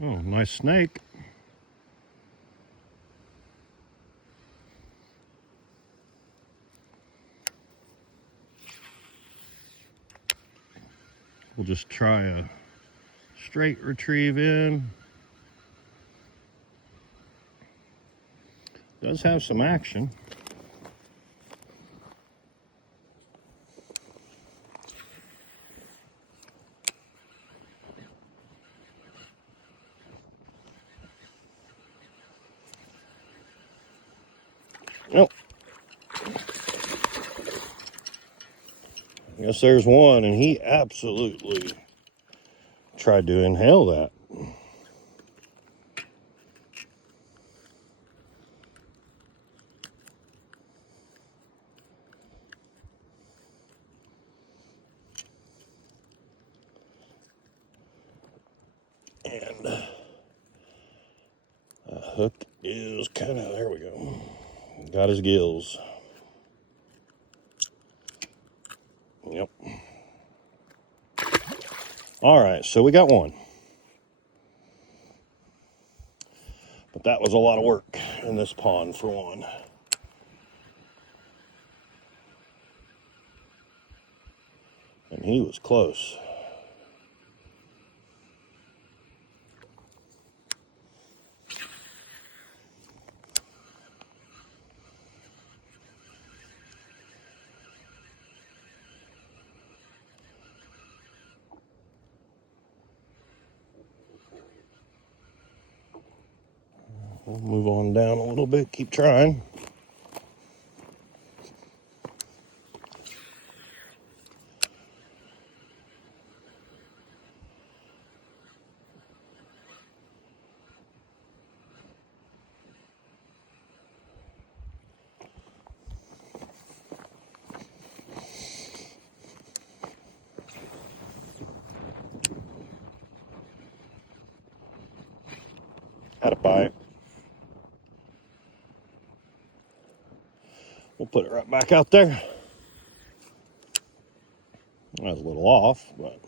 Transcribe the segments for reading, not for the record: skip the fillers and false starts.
Oh, nice snake. We'll just try a straight retrieve in. Does have some action. Nope. Guess there's one, and he absolutely tried to inhale that. And the hook is kind of, there we go. Got his gills. Yep. All right, so we got one. But that was a lot of work in this pond for one. And he was close. We'll move on down a little bit, keep trying. Had a bite. We'll put it right back out there. That was a little off, but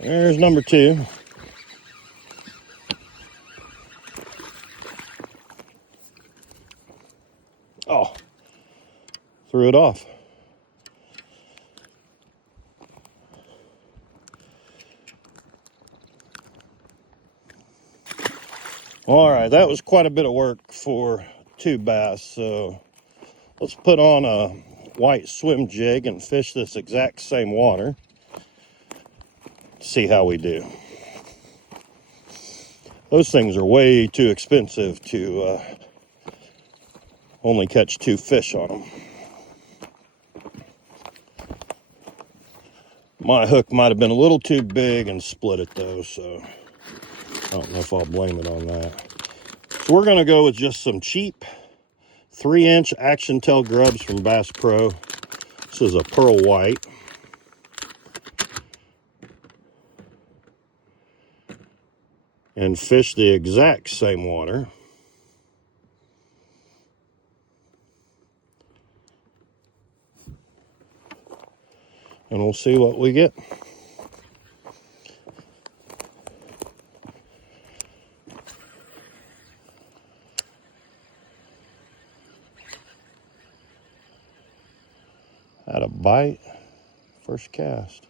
there's number two. Oh, threw it off. All right, that was quite a bit of work for two bass. So let's put on a white swim jig and fish this exact same water. See how we do. Those things are way too expensive to only catch two fish on them. My hook might have been a little too big and split it though, so I don't know if I'll blame it on that. So we're gonna go with just some cheap 3-inch action tail grubs from Bass Pro. This is a pearl white. And fish the exact same water. And we'll see what we get. Had a bite, first cast.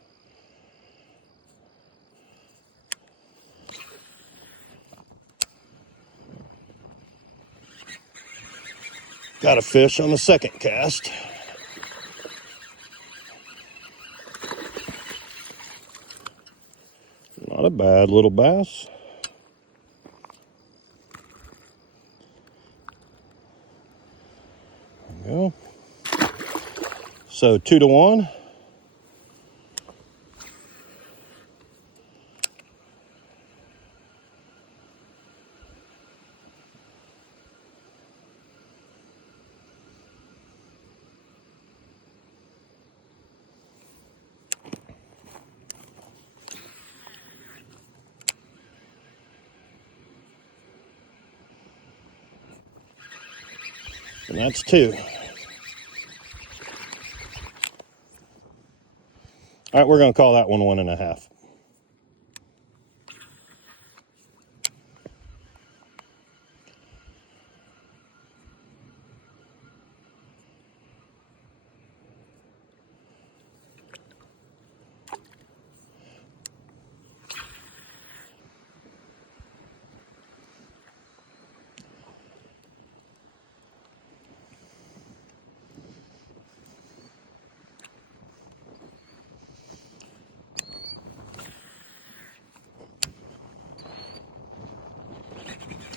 Got a fish on the second cast. Not a bad little bass. There we go. So 2-1. And that's 2. All right, we're going to call that one 1.5.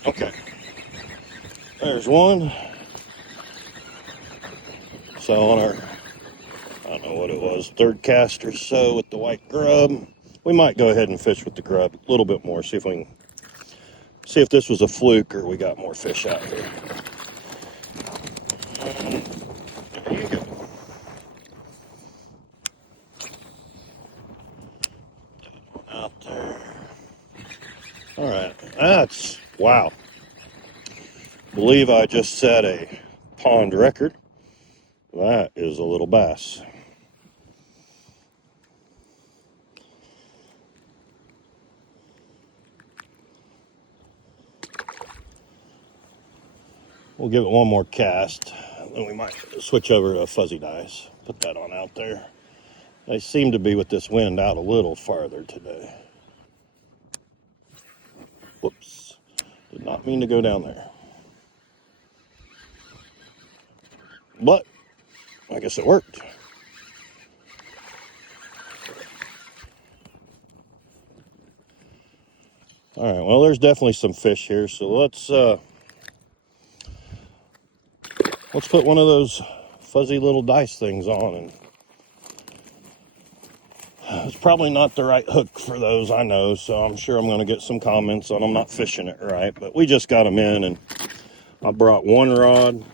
Okay, there's one. So on our, I don't know what it was, 3rd cast or so with the white grub, we might go ahead and fish with the grub a little bit more, see if we can, see if this was a fluke or we got more fish out here. There you go. Out there. All right, that's, wow. Believe I just set a pond record. That is a little bass. We'll give it one more cast, then we might switch over to fuzzy dice. Put that on out there. They seem to be, with this wind, out a little farther today. Whoops. Did not mean to go down there. But I guess it worked. All right, well, there's definitely some fish here, so let's put one of those fuzzy little dice things on. And it's probably not the right hook for those, I know, so I'm sure I'm going to get some comments on I'm not fishing it right, but we just got them in, and I brought 1 rod,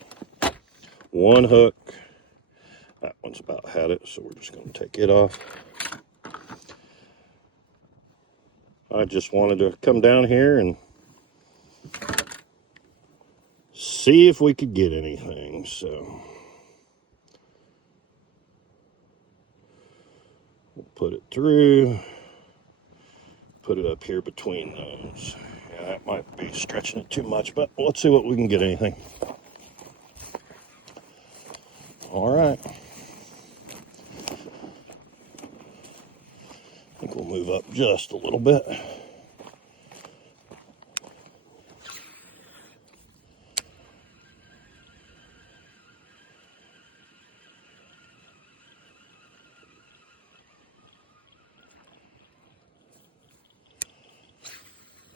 1 hook. That one's about had it, so we're just going to take it off. I just wanted to come down here and see if we could get anything, so we'll put it through, put it up here between those. Yeah, that might be stretching it too much, but let's see what we can get anything. All right. I think we'll move up just a little bit.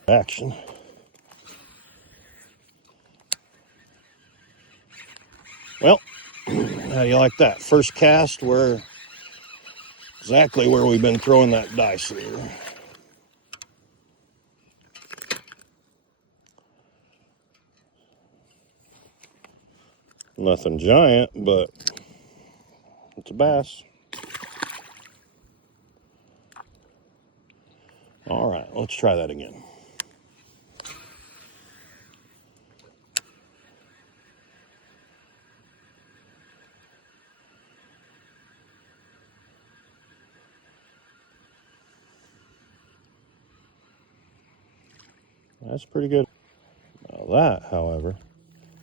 Action. Well, how do you like that? First cast, we're exactly where we've been throwing that dice here. Nothing giant, but it's a bass. All right, let's try that again. That's pretty good. Now that, however,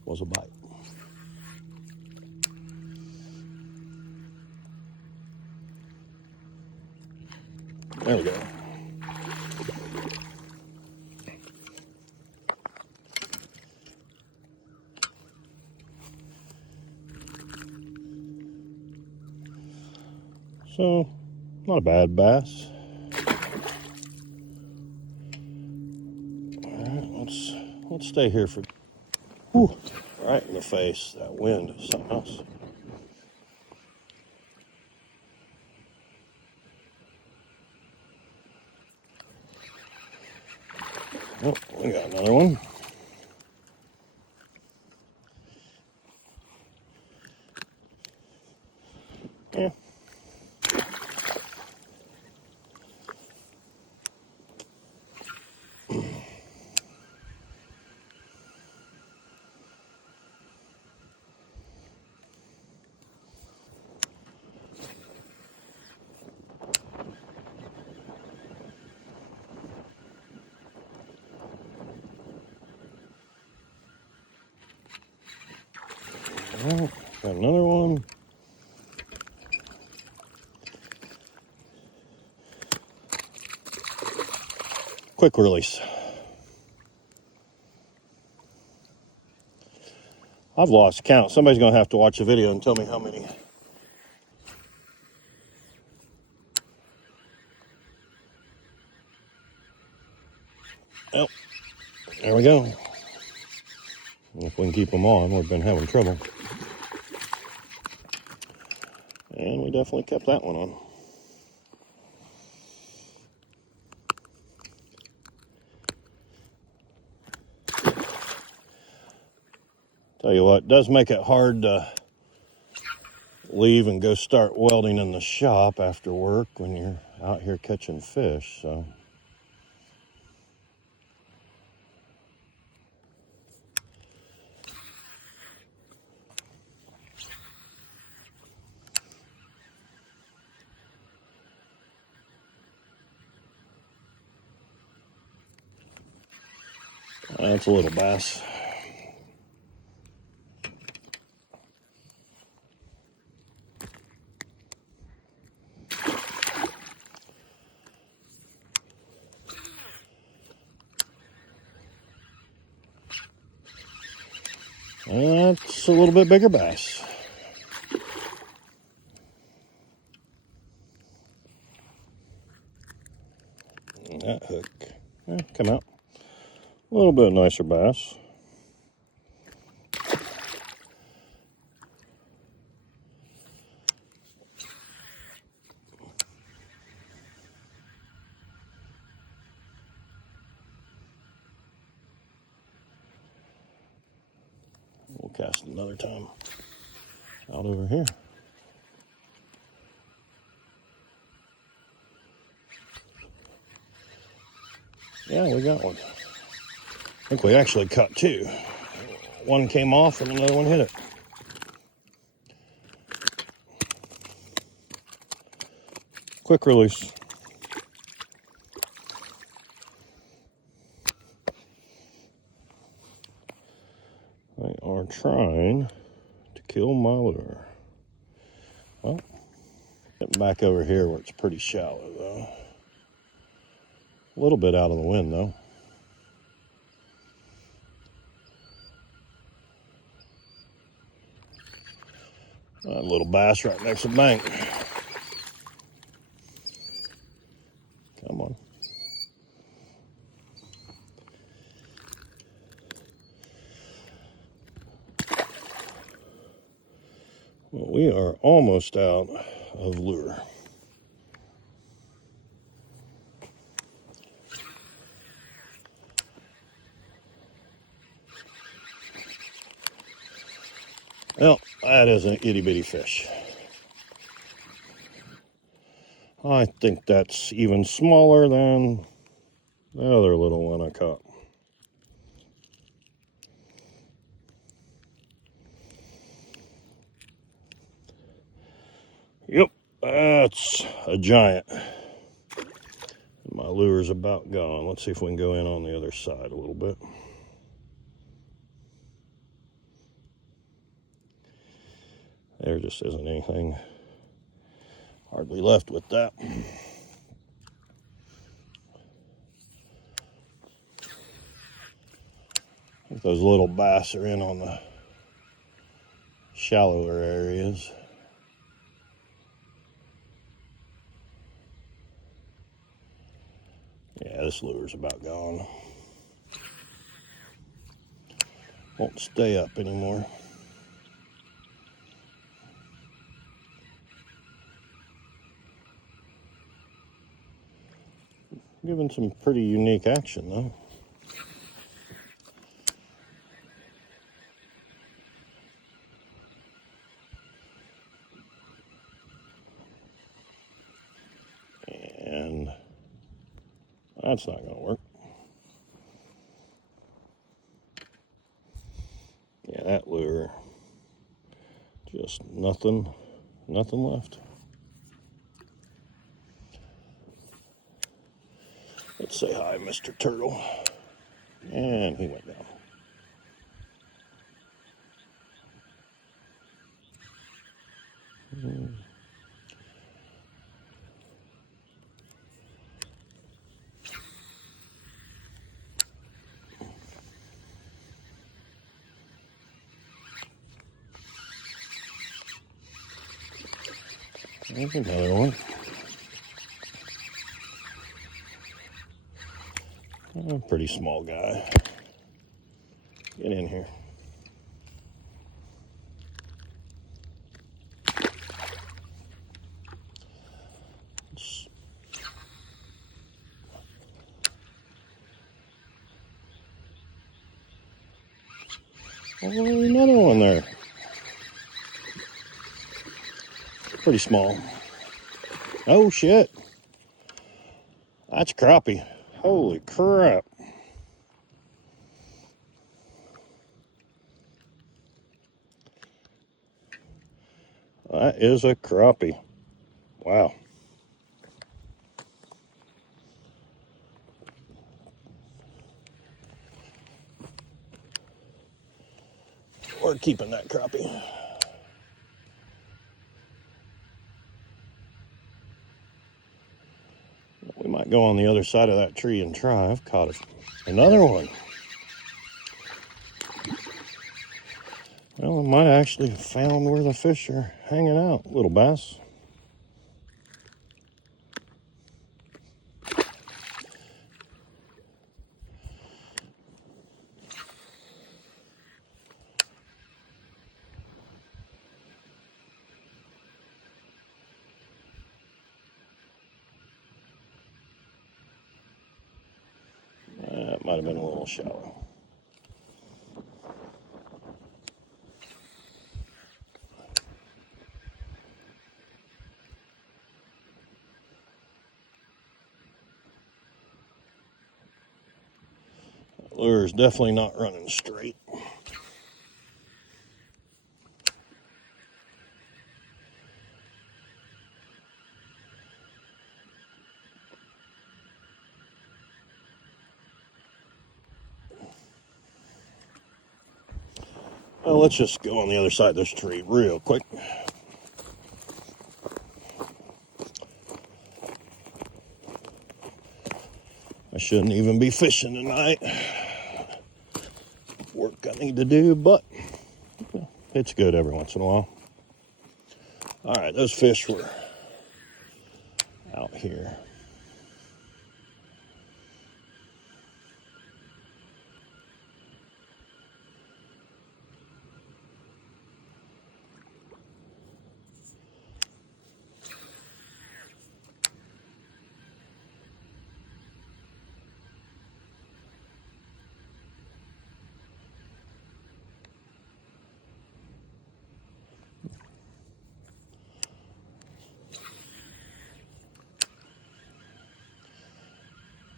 was a bite. There we go. So, not a bad bass. All right, let's stay here for. Whew, right in the face. That wind is something else. Oh, we got another one. Yeah. Got another one. Quick release. I've lost count. Somebody's going to have to watch the video and tell me how many. Oh, there we go. If we can keep them on, we've been having trouble. And we definitely kept that one on. Tell you what, it does make it hard to leave and go start welding in the shop after work when you're out here catching fish, so. That's a little bass. That's a little bit bigger bass. And that hook, come out. A little bit nicer bass. We'll cast another time out over here. Yeah, we got one. I think we actually caught two. One came off and another one hit it. Quick release. They are trying to kill my lure. Well, getting back over here where it's pretty shallow though. A little bit out of the wind though. A little bass right next to the bank. Come on. Well, we are almost out of lure. Well, that is an itty bitty fish. I think that's even smaller than the other little one I caught. Yep, that's a giant. My lure's about gone. Let's see if we can go in on the other side a little bit. There just isn't anything hardly left with that. I think those little bass are in on the shallower areas. Yeah, this lure's about gone. Won't stay up anymore. Giving some pretty unique action though. And that's not gonna work. Yeah, that lure, just nothing left. Let's say hi, Mr. Turtle. And he went down. There's another one. A pretty small guy. Get in here. Oh, another one there. Pretty small. Oh shit. That's crappie. Holy crap. That is a crappie. Wow. We're keeping that crappie. We might go on the other side of that tree and try. I've caught another one. Well, I might actually have found where the fish are hanging out, little bass. That might have been a little shallow. Lure is definitely not running straight. Well, let's just go on the other side of this tree real quick. I shouldn't even be fishing tonight. Work I need to do, but it's good every once in a while. All right, those fish were out here.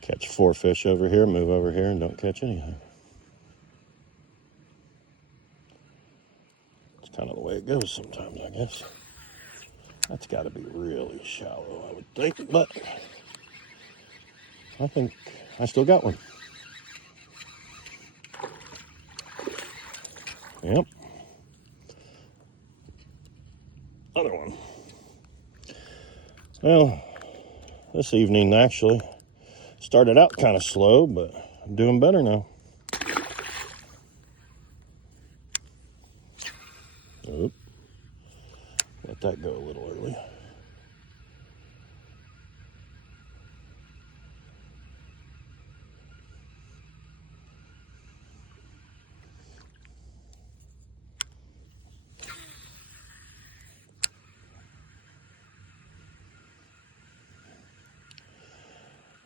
Catch 4 fish over here, move over here, and don't catch anything. It's kind of the way it goes sometimes, I guess. That's got to be really shallow, I would think, but I think I still got one. Yep. Another one. Well, this evening actually started out kind of slow, but I'm doing better now. Oop. Let that go a little early.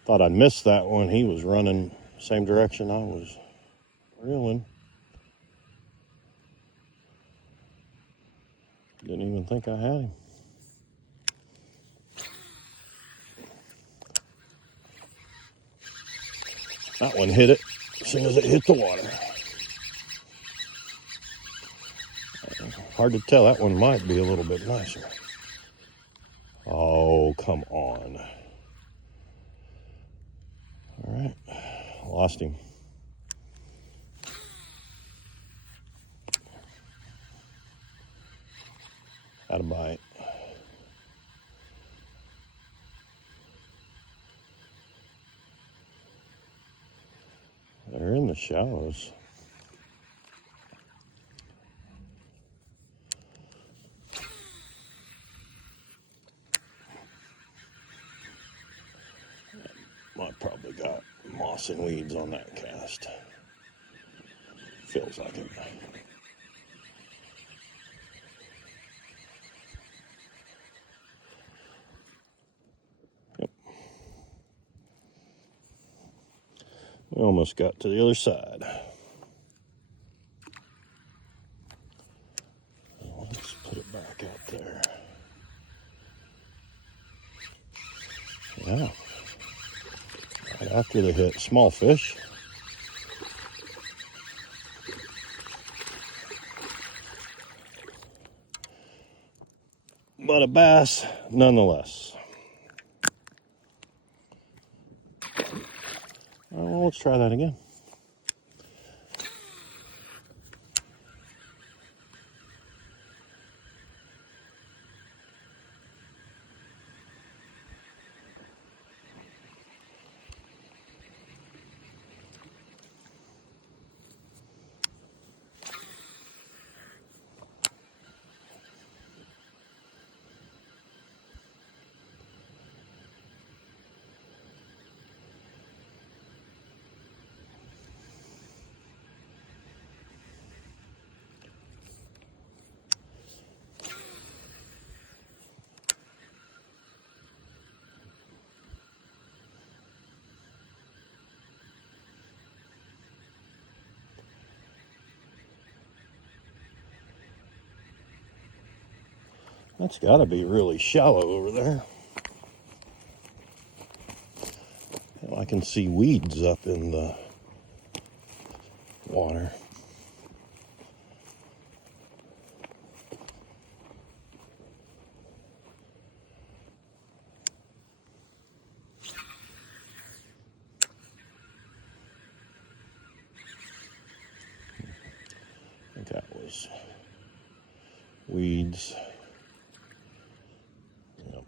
Thought I'd missed that one. He was running same direction I was reeling. Didn't even think I had him. That one hit it as soon as it hit the water. Hard to tell. That one might be a little bit nicer. Oh, come on. All right. Lost him. Had a bite. the shallows. I probably got moss and weeds on that cast. Feels like it. Yep. We almost got to the other side. Let's put it back out there. Yeah. Right after they hit small fish. But a bass nonetheless. Well, let's try that again. That's got to be really shallow over there. I can see weeds up in the water. I think that was weeds. Yep.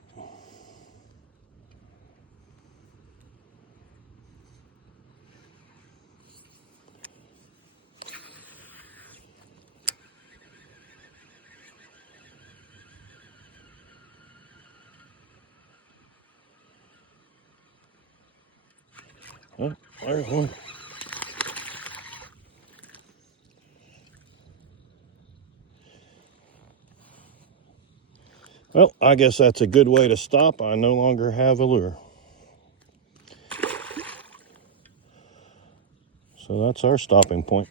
Oh, there's one. Well, I guess that's a good way to stop. I no longer have a lure. So that's our stopping point.